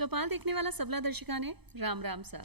चौपाल देखने वाला सबला दर्शका ने राम राम सा।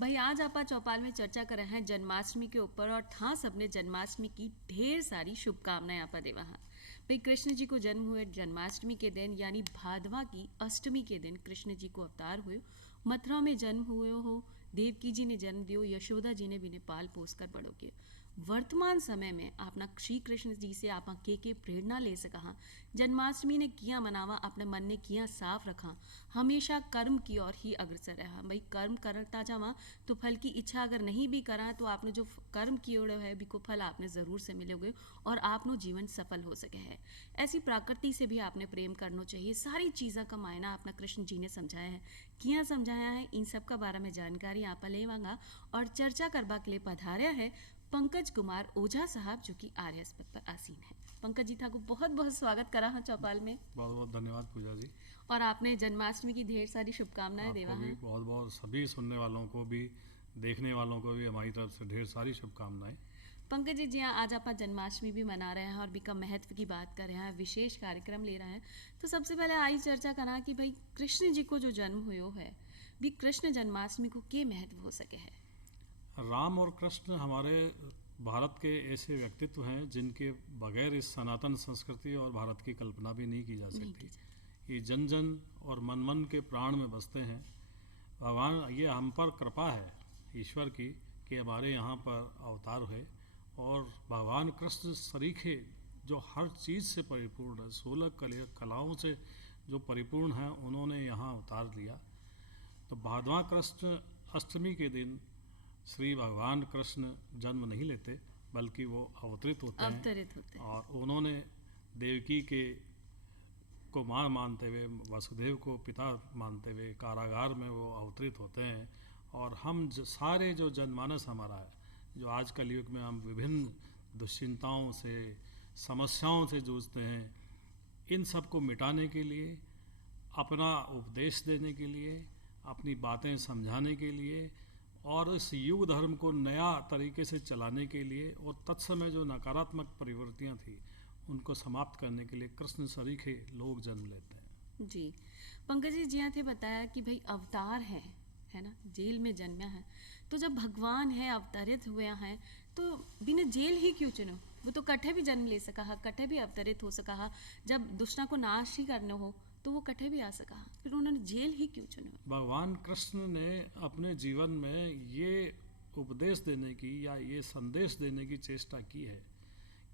भाई आज आप चौपाल में चर्चा कर रहे हैं जन्माष्टमी के ऊपर और था सबने जन्माष्टमी की ढेर सारी शुभकामनाएं आप देवा हाँ। भाई कृष्ण जी को जन्म हुए जन्माष्टमी के दिन यानी भादवा की अष्टमी के दिन कृष्ण जी को अवतार हुए, मथुरा में जन्म हुए हो, देवकी जी ने जन्म दियो, यशोदा जी ने भी ने पाल पोस कर बड़ो किए। वर्तमान समय में आपना श्री कृष्ण जी से आप के प्रेरणा ले सका, जन्माष्टमी ने किया मनावा, अपने मन ने किया साफ रखा, हमेशा कर्म की ओर ही अग्रसर रहा। भाई कर्म करता जावा तो फल की इच्छा अगर नहीं भी करा तो आपने जो कर्म किए है भी को फल आपने ज़रूर से मिलोगे और आपनो जीवन सफल हो सके है। ऐसी प्रकृति से भी आपने प्रेम करना चाहिए। सारी चीज़ों का मायना अपना कृष्ण जी ने समझाया है, किया समझाया है। इन सब का बारे में जानकारी आप लेवांगा और चर्चा करवा के लिए पधारा है पंकज कुमार ओझा साहब जो कि आर्यस पद पर आसीन है। पंकज जी था को बहुत बहुत स्वागत करा है चौपाल में। बहुत बहुत धन्यवाद पूजा जी। और आपने जन्माष्टमी की ढेर सारी शुभकामनाएं देवा है। बहुत बहुत सभी सुनने वालों को भी देखने वालों को भी हमारी तरफ से ढेर सारी शुभकामनाएं। पंकज जी हाँ, आज आप जन्माष्टमी भी मना रहे हैं और भी का महत्व की बात कर रहे हैं, विशेष कार्यक्रम ले रहे हैं। तो सबसे पहले आई चर्चा करा कि भाई कृष्ण जी को जो जन्म हुए है भी कृष्ण जन्माष्टमी को क्या महत्व हो सके है। राम और कृष्ण हमारे भारत के ऐसे व्यक्तित्व हैं जिनके बगैर इस सनातन संस्कृति और भारत की कल्पना भी नहीं की जा सकती। ये जन जन और मन मन के प्राण में बसते हैं। भगवान ये हम पर कृपा है ईश्वर की कि हमारे यहाँ पर अवतार हुए और भगवान कृष्ण सरीखे जो हर चीज़ से परिपूर्ण है, 16 कलाओं से जो परिपूर्ण हैं, उन्होंने यहाँ अवतार लिया। तो भादवा कृष्ण अष्टमी के दिन श्री भगवान कृष्ण जन्म नहीं लेते बल्कि वो अवतरित होते हैं और उन्होंने देवकी को माँ मानते हुए, वसुदेव को पिता मानते हुए कारागार में वो अवतरित होते हैं। और हम सारे जो जनमानस हमारा है, जो आज कल युग में हम विभिन्न दुश्चिंताओं से, समस्याओं से जूझते हैं, इन सब को मिटाने के लिए, अपना उपदेश देने के लिए, अपनी बातें समझाने के लिए और इस युग धर्म को नया तरीके से चलाने के लिए और तत्समय जो नकारात्मक प्रवृत्तियां थी उनको समाप्त करने के लिए कृष्ण सरीखे लोग जन्म लेते हैं। जी पंकज जी थे बताया कि भाई अवतार है ना, जेल में जन्मा है, तो जब भगवान है अवतरित हुए हैं तो बिना जेल ही क्यों चुनो, वो तो कट्ठे भी जन्म ले सका, कट्ठे भी अवतरित हो सका, जब दुष्टा को नाश ही करना हो तो वो कट्ठे भी आ सका, फिर उन्होंने जेल ही क्यों चुना। भगवान कृष्ण ने अपने जीवन में ये उपदेश देने की या ये संदेश देने की चेष्टा की है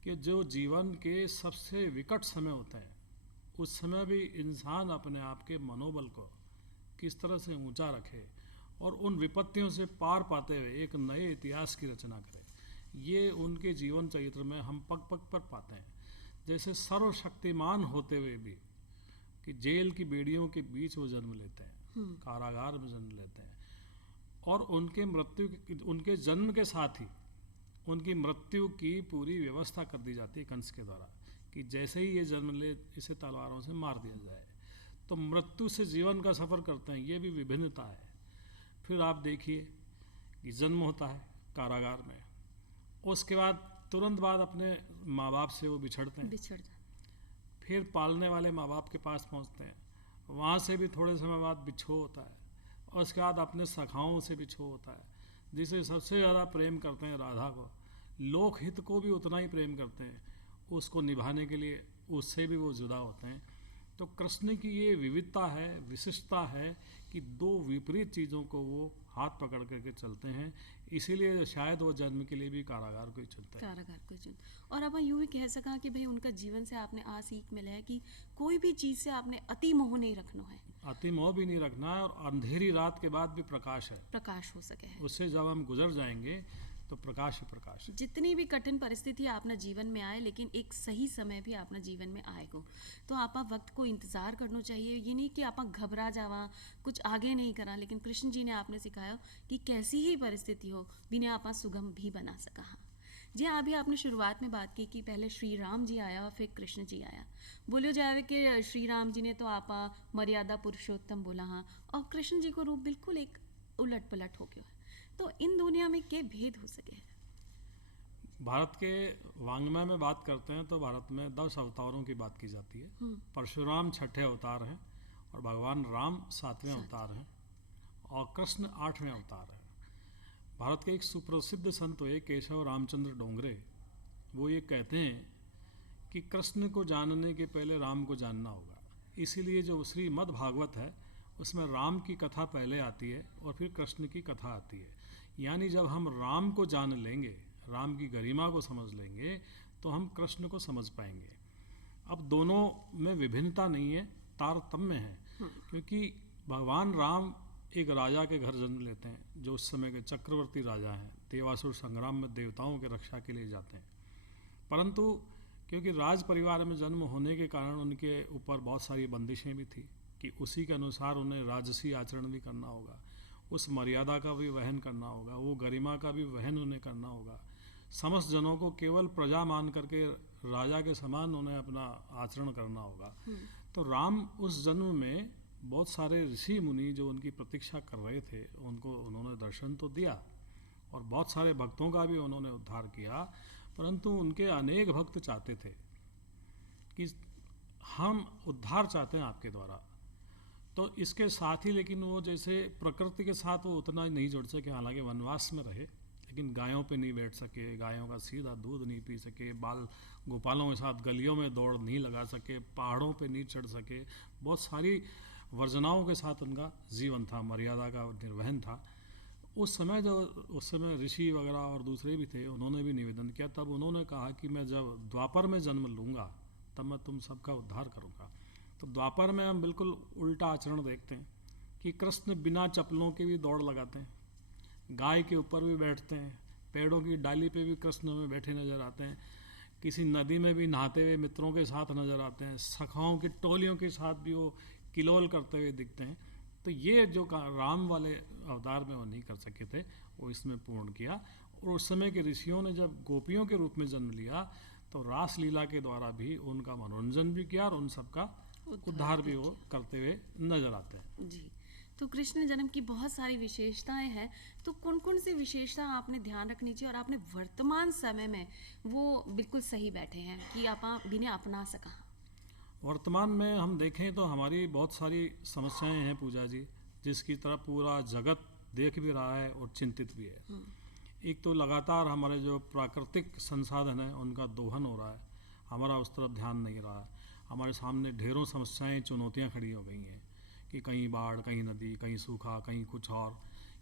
कि जो जीवन के सबसे विकट समय होते हैं उस समय भी इंसान अपने आप के मनोबल को किस तरह से ऊंचा रखे और उन विपत्तियों से पार पाते हुए एक नए इतिहास की रचना करे। ये उनके जीवन चरित्र में हम पग पग पर पाते हैं। जैसे सर्वशक्तिमान होते हुए भी कि जेल की बेड़ियों के बीच वो जन्म लेते हैं, कारागार में जन्म लेते हैं और उनके जन्म के साथ ही उनकी मृत्यु की पूरी व्यवस्था कर दी जाती है कंस के द्वारा कि जैसे ही ये जन्म ले इसे तलवारों से मार दिया जाए। तो मृत्यु से जीवन का सफ़र करते हैं, ये भी विभिन्नता है। फिर आप देखिए कि जन्म होता है कारागार में, उसके बाद तुरंत बाद अपने माँ बाप से वो बिछड़ते हैं, फिर पालने वाले माँ बाप के पास पहुँचते हैं, वहाँ से भी थोड़े समय बाद बिछो होता है और उसके बाद अपने सखाओं से बिछो होता है, जिसे सबसे ज़्यादा प्रेम करते हैं राधा को, लोकहित को भी उतना ही प्रेम करते हैं, उसको निभाने के लिए उससे भी वो जुदा होते हैं। तो कृष्ण की ये विविधता है, विशिष्टता है कि दो विपरीत चीज़ों को वो हाथ पकड़ करके चलते हैं, इसीलिए शायद वो जन्म के लिए भी कारागार को ही चुनते हैं। कारागार को चुन और अब यूँ भी कह सका कि भाई उनका जीवन से आपने आ सीख मिला है कि कोई भी चीज़ से आपने अति मोह नहीं रखना है, अति मोह भी नहीं रखना है और अंधेरी रात के बाद भी प्रकाश है, प्रकाश हो सके है। उससे जब हम गुजर जाएंगे तो प्रकाश ही प्रकाश है। जितनी भी कठिन परिस्थिति आपने जीवन में आए लेकिन एक सही समय भी आपने जीवन में आएगा, तो आप वक्त को इंतज़ार करना चाहिए। ये नहीं कि आप घबरा जावा, कुछ आगे नहीं करा, लेकिन कृष्ण जी ने आपने सिखाया कि कैसी ही परिस्थिति हो बिना आप सुगम भी बना सका। जी अभी आपने शुरुआत में बात की कि पहले श्री राम जी आया और फिर कृष्ण जी आया। बोलो जाए कि श्री राम जी ने तो आप मर्यादा पुरुषोत्तम बोला हाँ, और कृष्ण जी को रूप बिल्कुल एक उलट पलट हो गया। तो इन दुनिया में क्या भेद हो सके है। भारत के वांग्मय में बात करते हैं तो भारत में 10 अवतारों की बात की जाती है। परशुराम छठे अवतार हैं और भगवान राम 7वें अवतार हैं और कृष्ण 8वें अवतार हैं। भारत के एक सुप्रसिद्ध संत हुए केशव रामचंद्र डोंगरे, वो ये कहते हैं कि कृष्ण को जानने के पहले राम को जानना होगा। इसीलिए जो श्रीमद् भागवत है उसमें राम की कथा पहले आती है और फिर कृष्ण की कथा आती है। यानी जब हम राम को जान लेंगे, राम की गरिमा को समझ लेंगे, तो हम कृष्ण को समझ पाएंगे। अब दोनों में विभिन्नता नहीं है, तारतम्य है। क्योंकि भगवान राम एक राजा के घर जन्म लेते हैं जो उस समय के चक्रवर्ती राजा हैं। देवासुर संग्राम में देवताओं के रक्षा के लिए जाते हैं, परंतु क्योंकि राज परिवार में जन्म होने के कारण उनके ऊपर बहुत सारी बंदिशें भी थी कि उसी के अनुसार उन्हें राजसी आचरण भी करना होगा, उस मर्यादा का भी वहन करना होगा, वो गरिमा का भी वहन उन्हें करना होगा। समस्त जनों को केवल प्रजा मान करके राजा के समान उन्हें अपना आचरण करना होगा। तो राम उस जन्म में बहुत सारे ऋषि मुनि जो उनकी प्रतीक्षा कर रहे थे उनको उन्होंने दर्शन तो दिया और बहुत सारे भक्तों का भी उन्होंने उद्धार किया, परंतु उनके अनेक भक्त चाहते थे कि हम उद्धार चाहते हैं आपके द्वारा। तो इसके साथ ही लेकिन वो जैसे प्रकृति के साथ वो उतना ही नहीं जुड़ सके, हालांकि वनवास में रहे, लेकिन गायों पे नहीं बैठ सके, गायों का सीधा दूध नहीं पी सके, बाल गोपालों के साथ गलियों में दौड़ नहीं लगा सके, पहाड़ों पे नहीं चढ़ सके, बहुत सारी वर्जनाओं के साथ उनका जीवन था, मर्यादा का निर्वहन था। उस समय ऋषि वगैरह और दूसरे भी थे, उन्होंने भी निवेदन किया। तब उन्होंने कहा कि मैं जब द्वापर में जन्म लूँगा तब मैं तुम सबका उद्धार करूँगा। तो द्वापर में हम बिल्कुल उल्टा आचरण देखते हैं कि कृष्ण बिना चप्पलों के भी दौड़ लगाते हैं, गाय के ऊपर भी बैठते हैं, पेड़ों की डाली पे भी कृष्ण में बैठे नजर आते हैं, किसी नदी में भी नहाते हुए मित्रों के साथ नजर आते हैं, सखाओं की टोलियों के साथ भी वो किलोल करते हुए दिखते हैं। तो ये जो राम वाले अवतार में वो नहीं कर सके थे, वो इसमें पूर्ण किया। और उस समय के ऋषियों ने जब गोपियों के रूप में जन्म लिया तो रास लीला के द्वारा भी उनका मनोरंजन भी किया और उन सबका उद्धार भी वो करते हुए नजर आते हैं। जी, तो कृष्ण जन्म की बहुत सारी विशेषताएं हैं, तो कौन कौन सी विशेषता आपने ध्यान रखनी चाहिए और आपने वर्तमान समय में वो बिल्कुल सही बैठे हैं कि आप बिना अपना सका? वर्तमान में हम देखें तो हमारी बहुत सारी समस्याएं हैं पूजा जी, जिसकी तरफ पूरा जगत देख भी रहा है और चिंतित भी है। एक तो लगातार हमारे जो प्राकृतिक संसाधन हैं उनका दोहन हो रहा है, हमारा उस तरफ ध्यान नहीं रहा। हमारे सामने ढेरों समस्याएं, चुनौतियां खड़ी हो गई हैं कि कहीं बाढ़, कहीं नदी, कहीं सूखा, कहीं कुछ और।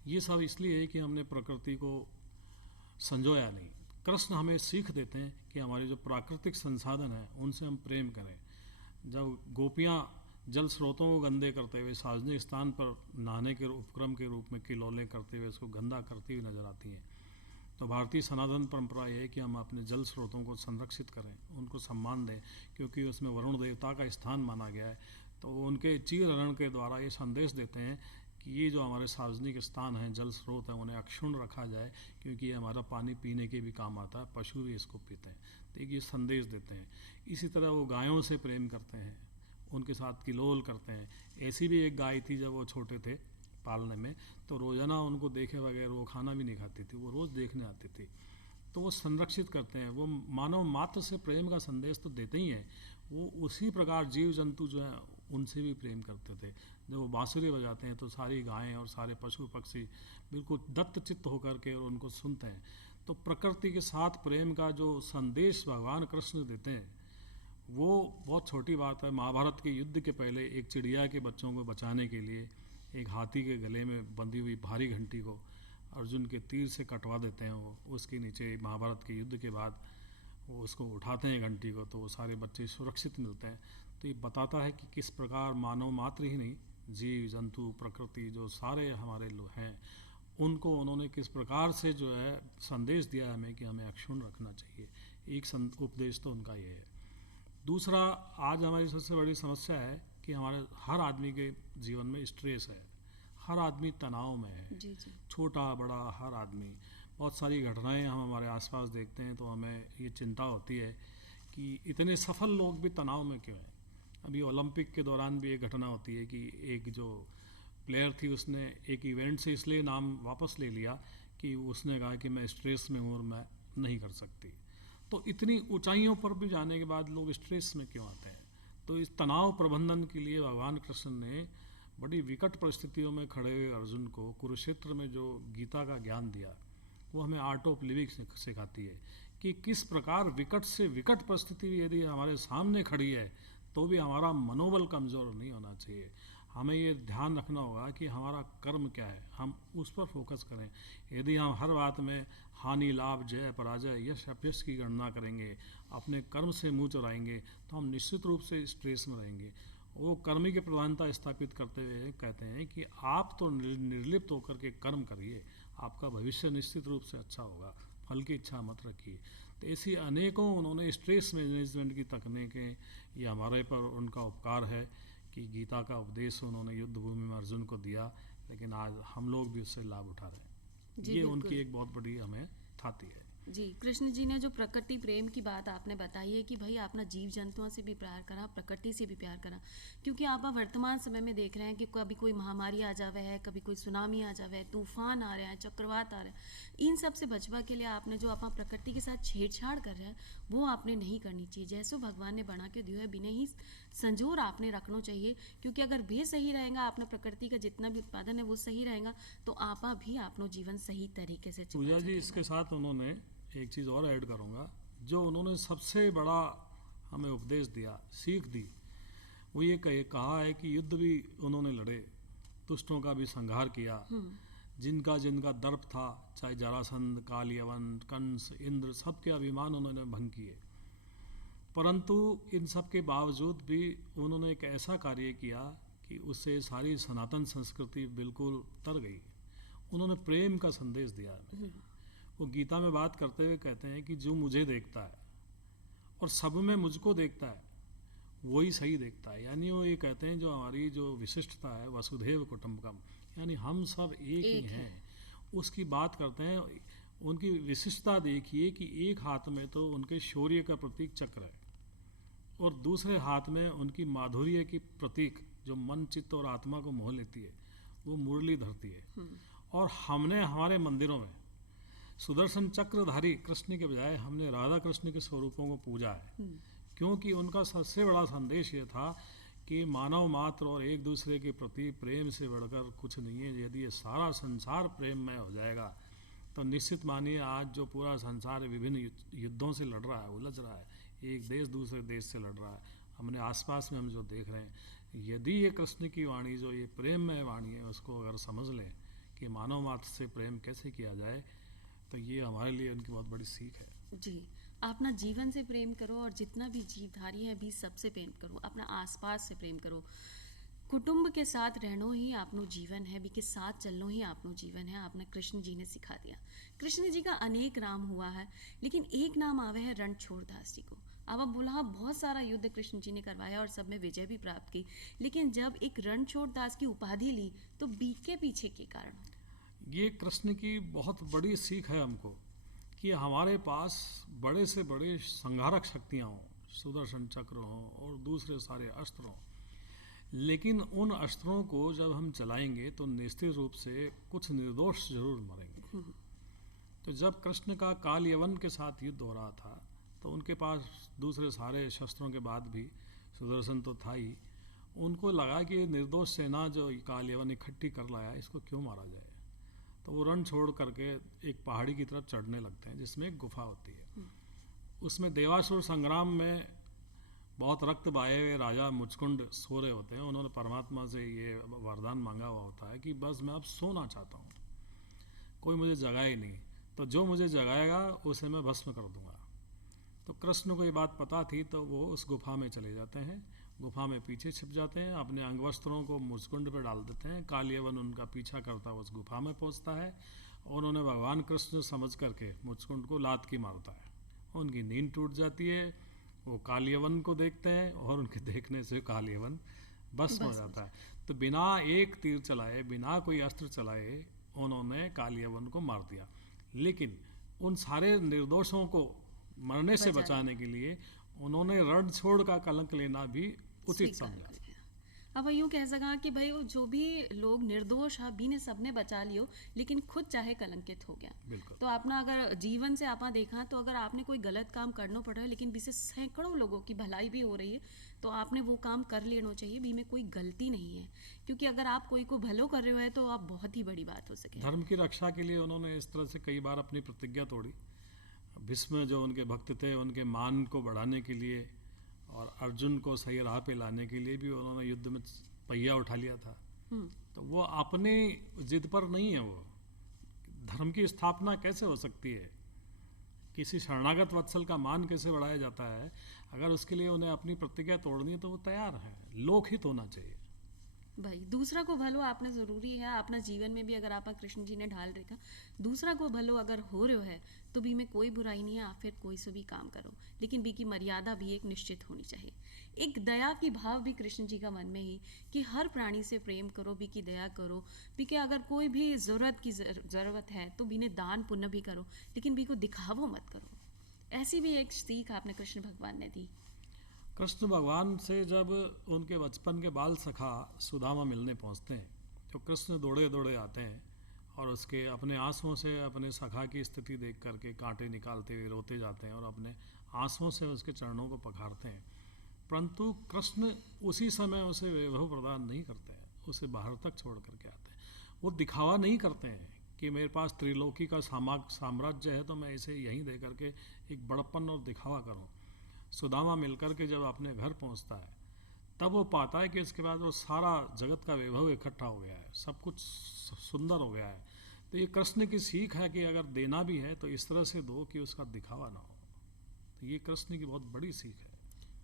ये सब इसलिए है कि हमने प्रकृति को संजोया नहीं। कृष्ण हमें सीख देते हैं कि हमारे जो प्राकृतिक संसाधन हैं उनसे हम प्रेम करें। जब गोपियाँ जल स्रोतों को गंदे करते हुए सार्वजनिक स्थान पर नहाने के उपक्रम के रूप में किलोले करते हुए उसको गंदा करती हुई नजर आती हैं, तो भारतीय सनातन परंपरा ये है कि हम अपने जल स्रोतों को संरक्षित करें, उनको सम्मान दें, क्योंकि उसमें वरुण देवता का स्थान माना गया है। तो उनके चीर हरण के द्वारा ये संदेश देते हैं कि ये जो हमारे सार्वजनिक स्थान हैं, जल स्रोत हैं, उन्हें अक्षुण्ण रखा जाए, क्योंकि ये हमारा पानी पीने के भी काम आता है, पशु भी इसको पीते हैं। तो एक ये संदेश देते हैं। इसी तरह वो गायों से प्रेम करते हैं, उनके साथ किलोल करते हैं। ऐसी भी एक गाय थी जब वो छोटे थे पालने में, तो रोजाना उनको देखे बगैर वो खाना भी नहीं खाती थी, वो रोज़ देखने आती थी। तो वो संरक्षित करते हैं, वो मानव मात्र से प्रेम का संदेश तो देते ही हैं, वो उसी प्रकार जीव जंतु जो हैं उनसे भी प्रेम करते थे। जब वो बांसुरी बजाते हैं तो सारी गायें और सारे पशु पक्षी बिल्कुल दत्तचित्त होकर के उनको सुनते हैं। तो प्रकृति के साथ प्रेम का जो संदेश भगवान कृष्ण देते हैं वो बहुत छोटी बात है। महाभारत के युद्ध के पहले एक चिड़िया के बच्चों को बचाने के लिए एक हाथी के गले में बंधी हुई भारी घंटी को अर्जुन के तीर से कटवा देते हैं। वो उसके नीचे महाभारत के युद्ध के बाद वो उसको उठाते हैं घंटी को, तो वो सारे बच्चे सुरक्षित मिलते हैं। तो ये बताता है कि किस प्रकार मानव मात्र ही नहीं, जीव जंतु प्रकृति जो सारे हमारे लोग हैं उनको उन्होंने किस प्रकार से जो है संदेश दिया हमें कि हमें अक्षुण्ण रखना चाहिए। एक उपदेश तो उनका ये है। दूसरा, आज हमारी सबसे बड़ी समस्या है कि हमारे हर आदमी के जीवन में स्ट्रेस है, हर आदमी तनाव में है। जी जी। छोटा बड़ा हर आदमी, बहुत सारी घटनाएं हम हमारे आसपास देखते हैं तो हमें ये चिंता होती है कि इतने सफल लोग भी तनाव में क्यों हैं। अभी ओलंपिक के दौरान भी एक घटना होती है कि एक जो प्लेयर थी उसने एक इवेंट से इसलिए नाम वापस ले लिया कि उसने कहा कि मैं स्ट्रेस में हूँ और मैं नहीं कर सकती। तो इतनी ऊंचाइयों पर भी जाने के बाद लोग स्ट्रेस में क्यों आते हैं? तो इस तनाव प्रबंधन के लिए भगवान कृष्ण ने बड़ी विकट परिस्थितियों में खड़े हुए अर्जुन को कुरुक्षेत्र में जो गीता का ज्ञान दिया, वो हमें आर्ट ऑफ लिविंग सिखाती है कि किस प्रकार विकट से विकट परिस्थिति यदि हमारे सामने खड़ी है तो भी हमारा मनोबल कमज़ोर नहीं होना चाहिए। हमें ये ध्यान रखना होगा कि हमारा कर्म क्या है, हम उस पर फोकस करें। यदि हम हर बात में हानि लाभ जय पराजय यश अपयश की गणना करेंगे, अपने कर्म से मुँह चुराएंगे, तो हम निश्चित रूप से स्ट्रेस में रहेंगे। वो कर्मी की प्रधानता स्थापित करते हुए कहते हैं कि आप तो निर्लिप्त होकर के कर्म करिए, आपका भविष्य निश्चित रूप से अच्छा होगा, फल की इच्छा मत रखिए। तो ऐसी अनेकों उन्होंने स्ट्रेस मैनेजमेंट की तकनीकें, ये हमारे पर उनका उपकार है कि गीता का उपदेश उन्होंने युद्ध भूमि में अर्जुन को दिया, लेकिन आज हम लोग भी उससे लाभ उठा रहे हैं। ये उनकी एक बहुत बड़ी हमें थाती है। जी, कृष्ण जी ने जो प्रकृति प्रेम की बात आपने बताई है कि भाई आपने जीव जंतुओं से भी प्यार करा, प्रकृति से भी प्यार करा, क्योंकि आप वर्तमान समय में देख रहे हैं कि कभी कोई महामारी आ जावे है, कभी कोई सुनामी आ जावे है, तूफान आ रहे हैं, चक्रवात आ रहे हैं। इन सब से बचवा के लिए आपने जो आप प्रकृति के साथ छेड़छाड़ कर रहे हैं वो आपने नहीं करनी चाहिए। जैसो भगवान ने बना के दियो है बिना ही संजोर आपने रखना चाहिए, क्योंकि अगर वे सही रहेगा, आपने प्रकृति का जितना भी उत्पादन है वो सही रहेगा, तो आपा भी अपनो जीवन सही तरीके से पूजा जी इसके साथ उन्होंने एक चीज़ और ऐड करूँगा, जो उन्होंने सबसे बड़ा हमें उपदेश दिया, सीख दी, वो ये कहा है कि युद्ध भी उन्होंने लड़े, दुष्टों का भी संहार किया, जिनका जिनका दर्प था, चाहे जरासंध, कालियवन, कंस, इंद्र, सबके अभिमान उन्होंने भंग किए। परंतु इन सब के बावजूद भी उन्होंने एक ऐसा कार्य किया कि उससे सारी सनातन संस्कृति बिल्कुल तर गई। उन्होंने प्रेम का संदेश दिया। वो गीता में बात करते हुए कहते हैं कि जो मुझे देखता है और सब में मुझको देखता है वही सही देखता है। यानी वो ये कहते हैं जो हमारी जो विशिष्टता है वसुधैव कुटुंबकम, यानी हम सब एक ही हैं, उसकी बात करते हैं। उनकी विशिष्टता देखिए कि एक हाथ में तो उनके शौर्य का प्रतीक चक्र है और दूसरे हाथ में उनकी माधुर्य की प्रतीक जो मन चित्त और आत्मा को मोह लेती है वो मुरली धरती है। और हमने हमारे मंदिरों में सुदर्शन चक्रधारी कृष्ण के बजाय हमने राधा कृष्ण के स्वरूपों को पूजा है, क्योंकि उनका सबसे बड़ा संदेश ये था कि मानव मात्र और एक दूसरे के प्रति प्रेम से बढ़कर कुछ नहीं है। यदि ये सारा संसार प्रेममय हो जाएगा तो निश्चित मानिए आज जो पूरा संसार विभिन्न युद्धों से लड़ रहा है, उलझ रहा है, एक देश दूसरे देश से लड़ रहा है, हमने आसपास में हम जो देख रहे हैं, यदि ये कृष्ण की वाणी जो ये प्रेममय वाणी है उसको अगर समझ लें कि मानव मात्र से प्रेम कैसे किया जाए, तो ये हमारे लिए उनकी बहुत बड़ी सीख है। जी, अपना जीवन से प्रेम करो और जितना भी जीवधारी है भी सबसे प्रेम करो, अपना आसपास से प्रेम करो। कुटुंब के साथ रहनो ही आपनो जीवन है, भी के साथ चलनो ही आपनो जीवन है, आपने कृष्ण जी ने सिखा दिया। कृष्ण जी का अनेक नाम हुआ है, लेकिन एक नाम आवे है रणछोड़ दास जी को। अब बोला बहुत सारा युद्ध कृष्ण जी ने करवाया और सब में विजय भी प्राप्त की, लेकिन जब एक रणछोड़ दास की उपाधि ली तो बीक के पीछे के कारण ये कृष्ण की बहुत बड़ी सीख है हमको कि हमारे पास बड़े से बड़े संहारक शक्तियाँ हों, सुदर्शन चक्र हों और दूसरे सारे अस्त्र हों, लेकिन उन अस्त्रों को जब हम चलाएंगे तो निश्चित रूप से कुछ निर्दोष जरूर मरेंगे। तो जब कृष्ण का काल यवन के साथ युद्ध हो रहा था तो उनके पास दूसरे सारे शस्त्रों के बाद भी सुदर्शन तो था ही, उनको लगा कि निर्दोष सेना जो काल यवन इकट्ठी कर लाया इसको क्यों मारा जाए। तो वो रण छोड़ करके एक पहाड़ी की तरफ चढ़ने लगते हैं जिसमें एक गुफा होती है। उसमें देवासुर संग्राम में बहुत रक्त बहाए हुए राजा मुचकुंड सो रहे होते हैं। उन्होंने परमात्मा से ये वरदान मांगा हुआ होता है कि बस मैं अब सोना चाहता हूँ, कोई मुझे जगाए नहीं, तो जो मुझे जगाएगा उसे मैं भस्म कर दूंगा। तो कृष्ण को ये बात पता थी तो वो उस गुफा में चले जाते हैं, गुफा में पीछे छिप जाते हैं, अपने अंग वस्त्रों को मुचकुंड पर डाल देते हैं। कालियवन उनका पीछा करता हुआ उस गुफा में पहुंचता है और उन्हें भगवान कृष्ण समझ करके मुचकुंड को लात की मारता है। उनकी नींद टूट जाती है, वो कालियवन को देखते हैं और उनके देखने से कालियवन भस्म हो जाता है। तो बिना एक तीर चलाए, बिना कोई अस्त्र चलाए उन्होंने कालियवन को मार दिया। लेकिन उन सारे निर्दोषों को मरने से बचाने के लिए उन्होंने रण छोड़ का कलंक लेना भी उचित समझा। अब यूँ कह सका कि भाई वो जो भी लोग निर्दोष है बी ने सबने बचा लियो, लेकिन खुद चाहे कलंकित हो गया। बिल्कुल। तो आपना अगर जीवन से आपा देखा तो अगर आपने कोई गलत काम करना पड़ रहा है लेकिन बीसे सैकड़ों लोगों की भलाई भी हो रही है, तो आपने वो काम कर लेना चाहिए, बी में कोई गलती नहीं है। क्योंकि अगर आप कोई को भलो कर रहे हो है तो आप बहुत ही बड़ी बात हो सके। धर्म की रक्षा के लिए उन्होंने इस तरह से कई बार अपनी प्रतिज्ञा तोड़ी। भीष्म जो उनके भक्त थे, उनके मान को बढ़ाने के लिए और अर्जुन को सही राह पे लाने के लिए भी उन्होंने युद्ध में पहिया उठा लिया था। तो वो अपनी जिद पर नहीं है। वो धर्म की स्थापना कैसे हो सकती है, किसी शरणागत वत्सल का मान कैसे बढ़ाया जाता है, अगर उसके लिए उन्हें अपनी प्रतिज्ञा तोड़नी है तो वो तैयार है। लोकहित होना चाहिए भाई। दूसरा को भलो आपने ज़रूरी है अपना जीवन में भी, अगर आप कृष्ण जी ने ढाल रखा दूसरा को भलो अगर हो रहे हो है तो बी में कोई बुराई नहीं है। आप फिर कोई से भी काम करो, लेकिन बी की मर्यादा भी एक निश्चित होनी चाहिए। एक दया की भाव भी कृष्ण जी का मन में ही कि हर प्राणी से प्रेम करो, बी की दया करो, बी के अगर कोई भी ज़रूरत है तो बी ने दान पुण्य भी करो, लेकिन बी को दिखावो मत करो। ऐसी भी एक सीख आपने कृष्ण भगवान ने दी। कृष्ण भगवान से जब उनके बचपन के बाल सखा सुदामा मिलने पहुंचते हैं तो कृष्ण दौड़े दौड़े आते हैं और उसके अपने आंसुओं से अपने सखा की स्थिति देख करके कांटे निकालते हुए रोते जाते हैं और अपने आंसुओं से उसके चरणों को पखारते हैं। परंतु कृष्ण उसी समय उसे वैभव प्रदान नहीं करते हैं, उसे बाहर तक छोड़ करके आते हैं। वो दिखावा नहीं करते हैं कि मेरे पास त्रिलोकी का साम्राज्य है तो मैं इसे यहीं दे करके एक बड़प्पन और दिखावा करूं। सुदामा मिलकर के जब अपने घर पहुंचता है तब वो पाता है कि इसके बाद वो सारा जगत का वैभव इकट्ठा हो गया है, सब कुछ सुंदर हो गया है। तो ये कृष्ण की सीख है कि अगर देना भी है तो इस तरह से दो कि उसका दिखावा ना हो। तो ये कृष्ण की बहुत बड़ी सीख है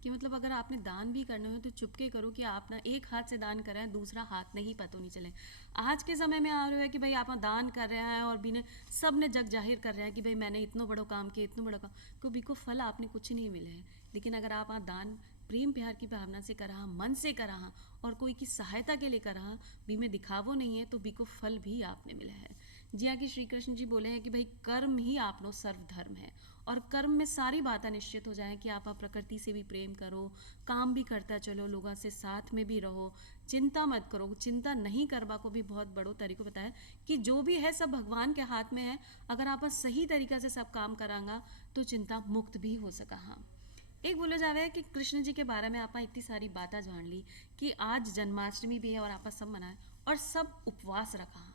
कि मतलब अगर आपने दान भी करना हो तो चुपके करो, कि आप ना एक हाथ से दान कर रहे हैं, दूसरा हाथ नहीं पता नहीं चले। आज के समय में आ रहे है कि भाई आप दान कर रहे हैं और बिना सब ने जग जाहिर कर रहे हैं कि भाई मैंने इतना बड़ा काम किया, इतना बड़ा काम, को बी को फल आपने कुछ नहीं मिले है। लेकिन अगर आप दान प्रेम प्यार की भावना से करा, मन से करा और कोई की सहायता के लिए करा, बी में दिखावो नहीं है, तो बी को फल भी आपने मिला है। जी हाँ, कि श्री कृष्ण जी बोले हैं कि भाई कर्म ही आपनो सर्वधर्म है, और कर्म में सारी बातें निश्चित हो जाए कि आप प्रकृति से भी प्रेम करो, काम भी करता चलो, लोगों से साथ में भी रहो, चिंता मत करो। चिंता नहीं करवा को भी बहुत बड़ो तरीको बताया कि जो भी है सब भगवान के हाथ में है। अगर आप सही तरीका से सब काम करांगा तो चिंता मुक्त भी हो सका। हाँ, एक बोला जावे है कि कृष्ण जी के बारे में आप इतनी सारी बातें जान ली कि आज जन्माष्टमी भी है और आप सब मनाए और सब उपवास रखा।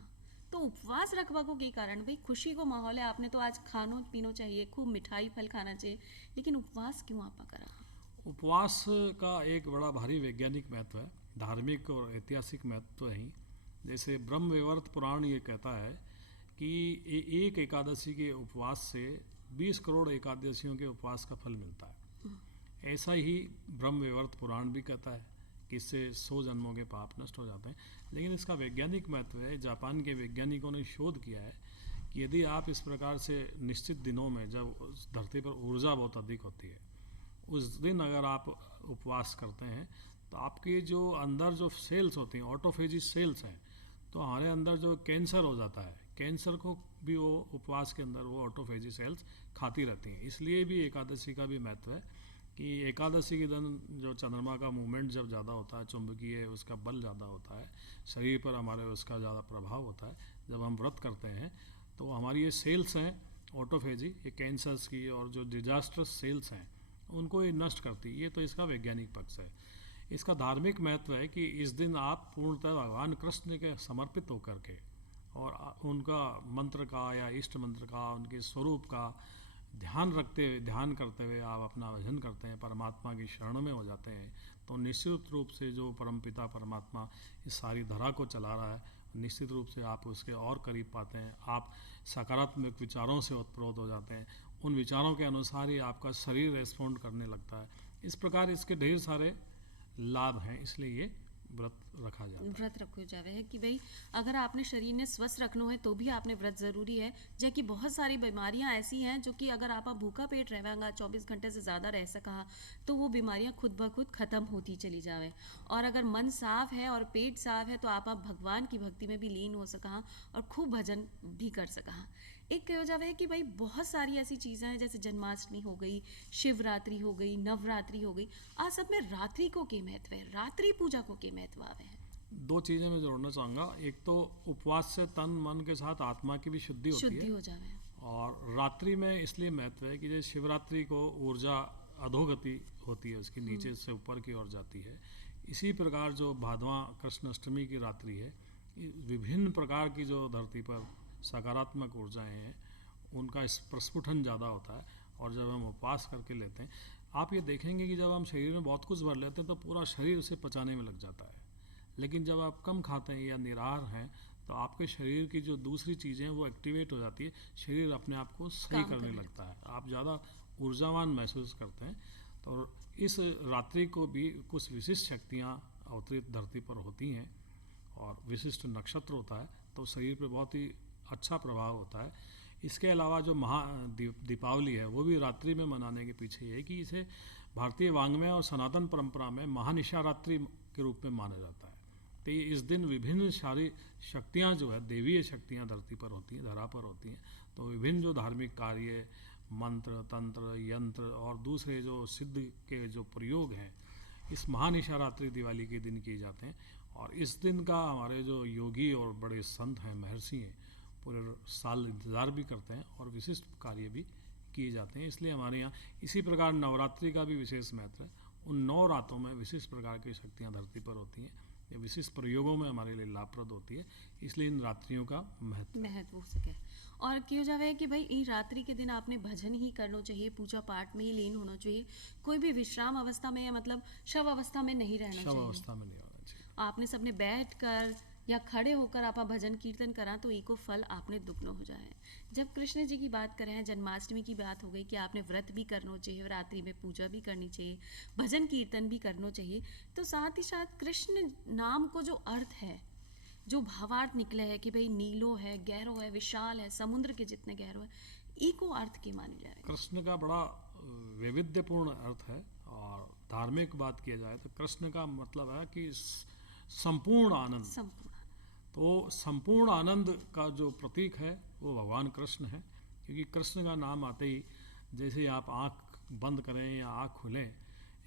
तो उपवास रखवा को के कारण, भाई खुशी को माहौल है, आपने तो आज खानो पीनो चाहिए, खूब मिठाई फल खाना चाहिए, लेकिन उपवास क्यों आपा करा? उपवास का एक बड़ा भारी वैज्ञानिक महत्व है, धार्मिक और ऐतिहासिक महत्व है। जैसे ब्रह्मवैवर्त पुराण ये कहता है कि एक एकादशी के उपवास से 20 करोड़ एकादशियों के उपवास का फल मिलता है। ऐसा ही ब्रह्मवैवर्त पुराण भी कहता है कि इससे 100 जन्मों के पाप नष्ट हो जाते हैं। लेकिन इसका वैज्ञानिक महत्व है, जापान के वैज्ञानिकों ने शोध किया है कि यदि आप इस प्रकार से निश्चित दिनों में जब धरती पर ऊर्जा बहुत अधिक होती है, उस दिन अगर आप उपवास करते हैं तो आपके जो अंदर जो सेल्स होती हैं, ऑटोफेजी सेल्स हैं, तो हमारे अंदर जो कैंसर हो जाता है, कैंसर को भी वो उपवास के अंदर वो ऑटोफेजी सेल्स खाती रहती हैं। इसलिए भी एकादशी का भी महत्व है कि एकादशी के दिन जो चंद्रमा का मूवमेंट जब ज़्यादा होता है, चुंबकीय उसका बल ज़्यादा होता है, शरीर पर हमारे उसका ज़्यादा प्रभाव होता है। जब हम व्रत करते हैं तो हमारी ये सेल्स हैं ऑटोफेजी, ये कैंसर्स की और जो डिजास्टर्स सेल्स हैं उनको ये नष्ट करती है। ये तो इसका वैज्ञानिक पक्ष है। इसका धार्मिक महत्व है कि इस दिन आप पूर्णतः भगवान कृष्ण के समर्पित होकर के और उनका मंत्र का या इष्ट मंत्र का, उनके स्वरूप का ध्यान करते हुए आप अपना भजन करते हैं, परमात्मा की शरण में हो जाते हैं, तो निश्चित रूप से जो परमपिता परमात्मा इस सारी धरा को चला रहा है, निश्चित रूप से आप उसके और करीब पाते हैं। आप सकारात्मक विचारों से उत्प्रोत हो जाते हैं, उन विचारों के अनुसार ही आपका शरीर रेस्पॉन्ड करने लगता है। इस प्रकार इसके ढेर सारे लाभ हैं, इसलिए ये व्रत रखा जाता है। व्रत रखो जावे है कि भाई अगर आपने शरीर ने स्वस्थ रखना है तो भी आपने व्रत ज़रूरी है। जबकि बहुत सारी बीमारियां ऐसी हैं जो कि अगर आप भूखा पेट रहेगा, 24 घंटे से ज़्यादा रह सका, तो वो बीमारियां खुद ब खुद ख़त्म होती चली जावे। और अगर मन साफ है और पेट साफ है तो आप भगवान की भक्ति में भी लीन हो सका और खूब भजन भी कर सका। एक कहो जावे कि भाई बहुत सारी ऐसी चीज़ें हैं जैसे जन्माष्टमी हो गई, शिवरात्रि हो गई, नवरात्रि हो गई, आ सब में रात्रि को के महत्व है, रात्रि पूजा को के महत्व आवे है। दो चीज़ें मैं जोड़ना चाहूँगा। एक तो उपवास से तन मन के साथ आत्मा की भी शुद्धि होती शुद्धि है, हो जावे। और रात्रि में इसलिए महत्व है कि जैसे शिवरात्रि को ऊर्जा अधोगति होती है, उसकी नीचे से ऊपर की ओर जाती है। इसी प्रकार जो भादवा कृष्ण अष्टमी की रात्रि है, विभिन्न प्रकार की जो धरती पर सकारात्मक ऊर्जाएं हैं उनका प्रस्फुटन ज़्यादा होता है। और जब हम उपवास करके लेते हैं, आप ये देखेंगे कि जब हम शरीर में बहुत कुछ भर लेते हैं तो पूरा शरीर उसे पचाने में लग जाता है। लेकिन जब आप कम खाते हैं या निराहार हैं तो आपके शरीर की जो दूसरी चीज़ें हैं वो एक्टिवेट हो जाती है, शरीर अपने आप को सही काम करने करने लगता है, आप ज़्यादा ऊर्जावान महसूस करते हैं। तो इस रात्रि को भी कुछ विशिष्ट शक्तियाँ अवतरित धरती पर होती हैं और विशिष्ट नक्षत्र होता है, तो शरीर पर बहुत ही अच्छा प्रभाव होता है। इसके अलावा जो दीपावली है वो भी रात्रि में मनाने के पीछे ये है कि इसे भारतीय वाङ्मय और सनातन परंपरा में महानिशारात्रि के रूप में माना जाता है। तो ये इस दिन विभिन्न सारी शक्तियाँ जो है, देवीय शक्तियाँ धरती पर होती हैं, धरा पर होती हैं। तो विभिन्न जो धार्मिक कार्य, मंत्र, तंत्र, यंत्र और दूसरे जो सिद्ध के जो प्रयोग हैं इस महानिशारात्रि दिवाली के दिन किए जाते हैं। और इस दिन का हमारे जो योगी और बड़े संत हैं, महर्षि हैं, पूरे साल इंतज़ार भी करते हैं और विशिष्ट कार्य भी किए जाते हैं। इसलिए हमारे यहाँ इसी प्रकार नवरात्रि का भी विशेष महत्व है। उन 9 रातों में विशिष्ट प्रकार की शक्तियाँ धरती पर होती हैं, ये विशिष्ट प्रयोगों में हमारे लिए लाभप्रद होती है, इसलिए इन रात्रियों का महत्व हो सके। और क्यों जावे कि भाई इन रात्रि के दिन आपने भजन ही करना चाहिए, पूजा पाठ में ही लीन होना चाहिए, कोई भी विश्राम अवस्था में या मतलब शव अवस्था में नहीं रहना शव चाहिए। अवस्था में नहीं होना चाहिए। आपने सबने बैठ कर या खड़े होकर आप भजन कीर्तन करा तो एको फल आपने दुगनो हो जाए। जब कृष्ण जी की बात कर रहे हैं, जन्माष्टमी की बात हो गई कि आपने व्रत भी करना चाहिए, रात्रि में पूजा भी करनी चाहिए, भजन कीर्तन भी करना चाहिए, तो साथ ही साथ कृष्ण नाम को जो अर्थ है, जो भावार्थ निकले है कि भाई नीलो है, गहरो है, विशाल है, समुद्र के जितने गहरो है, एको अर्थ के माने जाए। कृष्ण का बड़ा वैविध्यपूर्ण अर्थ है। और धार्मिक बात किया जाए तो कृष्ण का मतलब है कि संपूर्ण आनंद। तो संपूर्ण आनंद का जो प्रतीक है वो भगवान कृष्ण है, क्योंकि कृष्ण का नाम आते ही जैसे आप आँख बंद करें या आँख खोलें,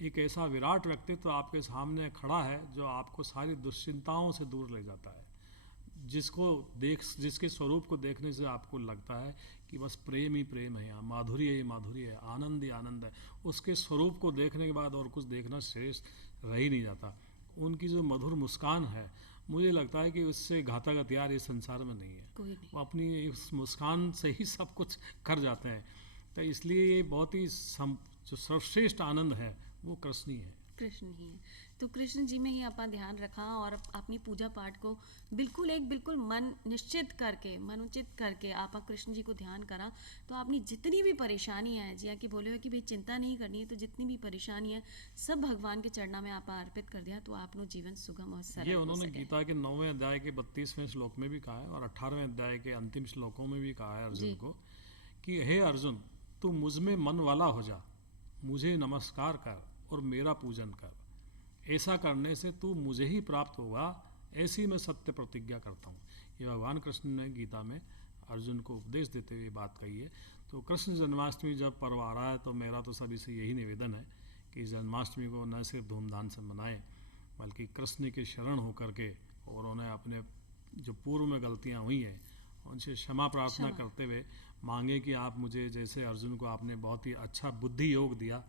एक ऐसा विराट व्यक्तित्व आपके सामने खड़ा है जो आपको सारी दुश्चिंताओं से दूर ले जाता है, जिसके स्वरूप को देखने से आपको लगता है कि बस प्रेम ही प्रेम है, यहाँ माधुर्य ही माधुर्य है, आनंद ही आनंद है। उसके स्वरूप को देखने के बाद और कुछ देखना श्रेष्ठ रह ही नहीं जाता। उनकी जो मधुर मुस्कान है, मुझे लगता है कि उससे घातक हथियार इस संसार में नहीं है। वो अपनी इस मुस्कान से ही सब कुछ कर जाते हैं। तो इसलिए ये बहुत ही जो सर्वश्रेष्ठ आनंद है वो कृष्ण ही है। कृष्ण ही है। तो कृष्ण जी में ही आप ध्यान रखा और अपनी पूजा पाठ को बिल्कुल मन निश्चित करके, मन उचित करके आप कृष्ण जी को ध्यान करा, तो आपने जितनी भी परेशानियां हैं, जी कि बोले हो कि भाई चिंता नहीं करनी है, तो जितनी भी परेशानी है सब भगवान के चरणा में आप अर्पित कर दिया, तो आपनो जीवन सुगम और सरल। ये उन्होंने गीता के 9वें अध्याय के 32वें श्लोक में भी कहा है और 18वें अध्याय के अंतिम श्लोकों में भी कहा है अर्जुन को कि हे अर्जुन, तू मुझ में मन वाला हो जा, मुझे नमस्कार कर और मेरा पूजन कर। ऐसा करने से तू मुझे ही प्राप्त होगा, ऐसी मैं सत्य प्रतिज्ञा करता हूँ। ये भगवान कृष्ण ने गीता में अर्जुन को उपदेश देते हुए बात कही है। तो कृष्ण जन्माष्टमी जब पर्व आ रहा है तो मेरा तो सभी से यही निवेदन है कि जन्माष्टमी को न सिर्फ धूमधाम से मनाएं, बल्कि कृष्ण के शरण होकर के और उन्हें अपने जो पूर्व में गलतियाँ हुई हैं उनसे क्षमा प्रार्थना करते हुए मांगे कि आप मुझे, जैसे अर्जुन को आपने बहुत ही अच्छा बुद्धि योग दिया,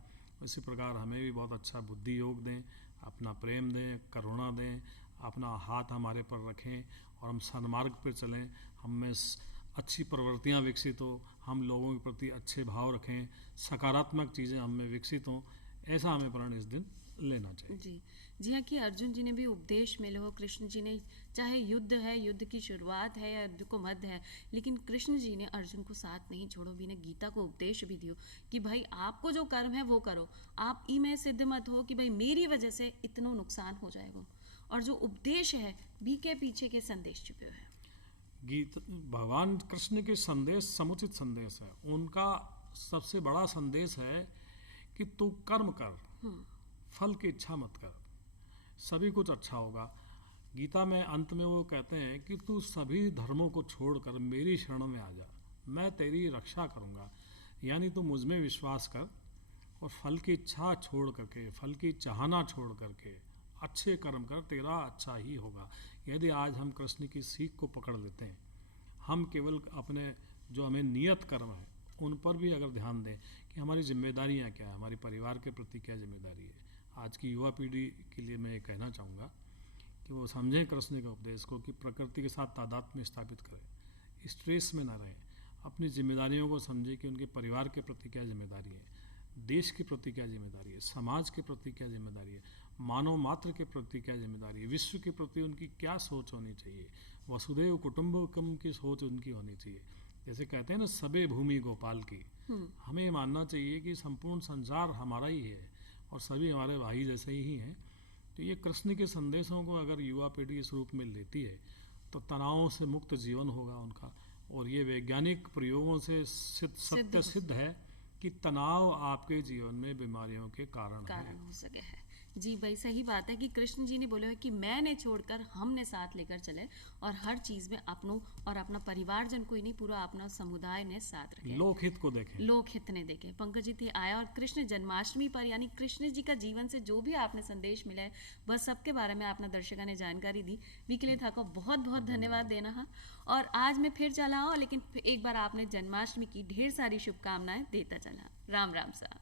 इसी प्रकार हमें भी बहुत अच्छा बुद्धि योग दें, अपना प्रेम दें, करुणा दें, अपना हाथ हमारे पर रखें और हम सन्मार्ग पर चलें, हम में अच्छी प्रवृत्तियाँ विकसित हो, हम लोगों के प्रति अच्छे भाव रखें, सकारात्मक चीज़ें हम में विकसित हों, ऐसा हमें प्रण इस दिन लेना चाहिए। जी हाँ, कि अर्जुन जी ने भी उपदेश मिले हो, कृष्ण जी ने, चाहे युद्ध है, युद्ध की शुरुआत है या युद्ध को मध्य है, लेकिन कृष्ण जी ने अर्जुन को साथ नहीं छोड़ो, भी ने गीता को उपदेश भी दियो कि भाई आपको जो कर्म है वो करो, आप ई में सिद्ध मत हो कि भाई मेरी वजह से इतना नुकसान हो जाएगा। और जो उपदेश है बी के पीछे के संदेश छुपे हुए हैं। भगवान कृष्ण के संदेश समुचित संदेश है। उनका सबसे बड़ा संदेश है कि तू कर्म कर, फल की इच्छा मत कर, सभी कुछ अच्छा होगा। गीता में अंत में वो कहते हैं कि तू सभी धर्मों को छोड़कर मेरी शरण में आ जा, मैं तेरी रक्षा करूँगा। यानी तू मुझ में विश्वास कर और फल की इच्छा छोड़ करके, फल की चाहना छोड़ करके अच्छे कर्म कर, तेरा अच्छा ही होगा। यदि आज हम कृष्ण की सीख को पकड़ लेते हैं, हम केवल अपने जो हमें नियत कर्म है उन पर भी अगर ध्यान दें कि हमारी जिम्मेदारियां क्या है, हमारी परिवार के प्रति क्या जिम्मेदारी है। आज की युवा पीढ़ी के लिए मैं ये कहना चाहूँगा कि वो समझें कृष्ण के उपदेश को, कि प्रकृति के साथ तादात्म्य स्थापित करें, स्ट्रेस में ना रहें, अपनी जिम्मेदारियों को समझें कि उनके परिवार के प्रति क्या जिम्मेदारी है, देश के प्रति क्या जिम्मेदारी है, समाज के प्रति क्या जिम्मेदारी है, मानव मात्र के प्रति क्या जिम्मेदारी है, विश्व के प्रति उनकी क्या सोच होनी चाहिए, वसुधैव कुटुंबकम की सोच उनकी होनी चाहिए। जैसे कहते हैं ना, सबे भूमि गोपाल की। हमें मानना चाहिए कि संपूर्ण संसार हमारा ही है और सभी हमारे भाई जैसे ही हैं। तो ये कृष्ण के संदेशों को अगर युवा पीढ़ी इस रूप में लेती है तो तनावों से मुक्त जीवन होगा उनका। और ये वैज्ञानिक प्रयोगों से सत्य सिद्ध है कि तनाव आपके जीवन में बीमारियों के कारण हो सके है। जी भाई, सही बात है कि कृष्ण जी ने बोला है कि मैंने छोड़कर हमने साथ लेकर चले, और हर चीज में अपनों और अपना परिवार जन को ही नहीं, पूरा अपना समुदाय ने साथ रखे, लोकहित को देखें, लोकहित ने देखे। पंकज जी थे आया और कृष्ण जन्माष्टमी पर यानी कृष्ण जी का जीवन से जो भी आपने संदेश मिला है वह सबके बारे में आपने दर्शकों ने जानकारी दी। वी के लिए था को बहुत बहुत धन्यवाद देना है। और आज मैं फिर चला हूँ, लेकिन एक बार आपने जन्माष्टमी की ढेर सारी शुभकामनाएं देता चला। राम राम साहब।